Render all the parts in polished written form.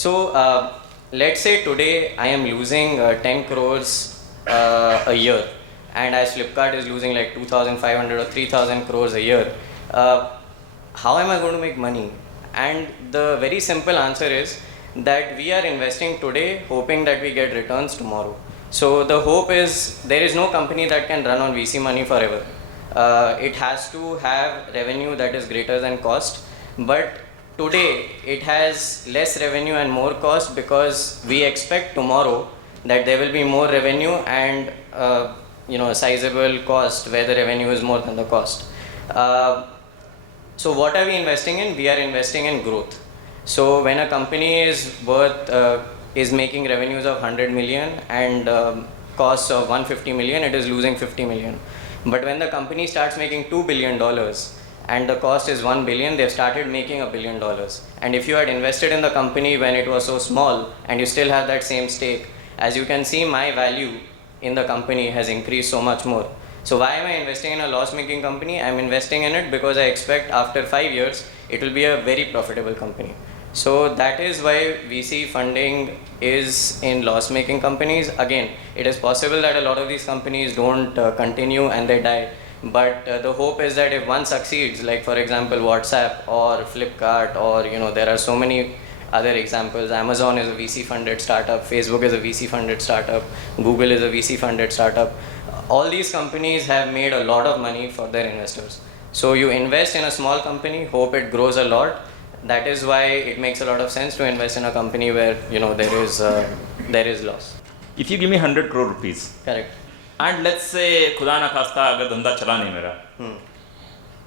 So let's say today I am losing 10 crores a year, and as Flipkart is losing like 2,500 or 3,000 crores a year. How am I going to make money? And the very simple answer is that we are investing today hoping that we get returns tomorrow. So the hope is there is no company that can run on VC money forever. It has to have revenue that is greater than cost, but today it has less revenue and more cost because we expect tomorrow that there will be more revenue and a sizable cost where the revenue is more than the cost. So what are we investing in? We are investing in growth. So when a company is making revenues of 100 million and costs of 150 million, it is losing 50 million. But when the company starts making $2 billion and the cost is 1 billion, they've started making $1 billion. And if you had invested in the company when it was so small and you still have that same stake, as you can see, my value in the company has increased so much more. So why am I investing in a loss-making company? I'm investing in it because I expect after 5 years, it will be a very profitable company. So that is why VC funding is in loss-making companies. Again, it is possible that a lot of these companies don't continue and they die. But the hope is that if one succeeds, like for example WhatsApp or Flipkart, or there are so many other examples. Amazon is a VC funded startup, Facebook is a VC funded startup, Google is a VC funded startup. All these companies have made a lot of money for their investors. So you invest in a small company, hope it grows a lot. That is why it makes a lot of sense to invest in a company where there is loss. If you give me 100 crore rupees, Correct. and let's say खुदा ना खास्ता अगर धंधा चला नहीं मेरा,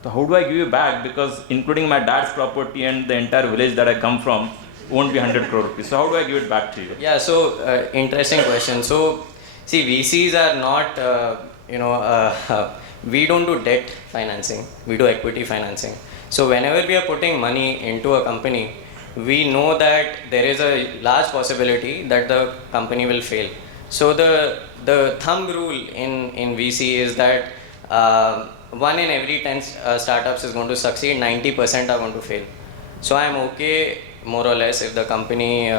so how do I give you back? Because including my dad's property and the entire village that I come from won't be 100 crore rupees. So how do I give it back to you? Yeah, so interesting question. So see, VCs are not, we don't do debt financing, we do equity financing. So whenever we are putting money into a company, we know that there is a large possibility that the company will fail. So the thumb rule in VC is that 1 in every 10 startups is going to succeed, 90% are going to fail. So I'm okay more or less if the company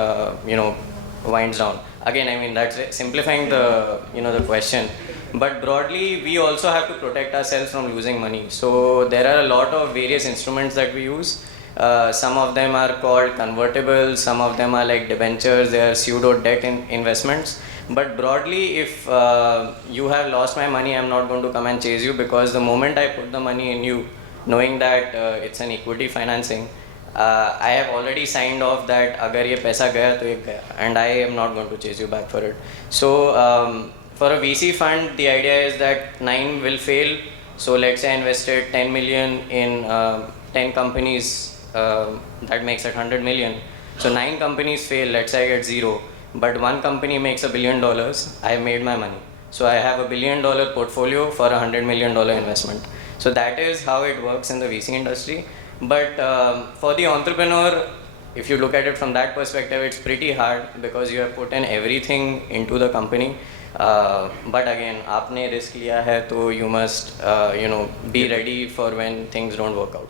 winds down. Again, I mean that's simplifying the question. But broadly, we also have to protect ourselves from losing money. So there are a lot of various instruments that we use. Some of them are called convertibles, some of them are like debentures, they are pseudo debt investments. But broadly, if you have lost my money, I'm not going to come and chase you, because the moment I put the money in you, knowing that it's an equity financing, I have already signed off that agar ye paisa gaya to ye gaya, and I am not going to chase you back for it. So for a VC fund, the idea is that 9 will fail. So let's say I invested 10 million in 10 companies, that makes it 100 million. So 9 companies fail, let's say I get 0, but 1 company makes $1 billion, I have made my money. So I have $1 billion portfolio for a $100 million investment. So that is how it works in the VC industry. But for the entrepreneur, if you look at it from that perspective, it's pretty hard because you have put in everything into the company. But again, आपने risk लिया है, तो you must be ready for when things don't work out.